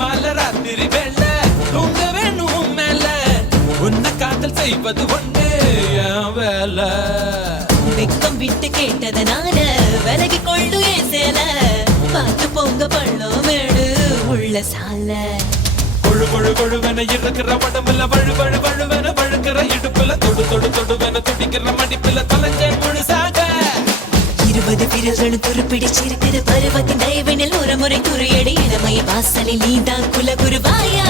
மாலை ராத்திரி வேளை தூங்க வேணும் மேல உன்னை காதல் செய்வது ஒண்ணு என் வேலை வெக்கம் விட்டு கேட்டதனால விலகி கொள்ளு ஏன் சேல பார்த்து பொங்க பள்ளம் மேடு உள்ள சால கொழு கொழு கொழுவென இருக்கிற உடம்புல வழு வழு வழுவென வழுக்கிற இடுப்புல தொடு தொடு தொடுவென துடிக்கிற மடிப்புல தொலைஞ்சே முழுசாக 20 விரல்களும் துருப்பிடிச்சிருக்கிற பருவத்தின் தயவினில் ஒரு முறை குறியடி இளமைய வாசலில் நீதான் குலகுருவாயா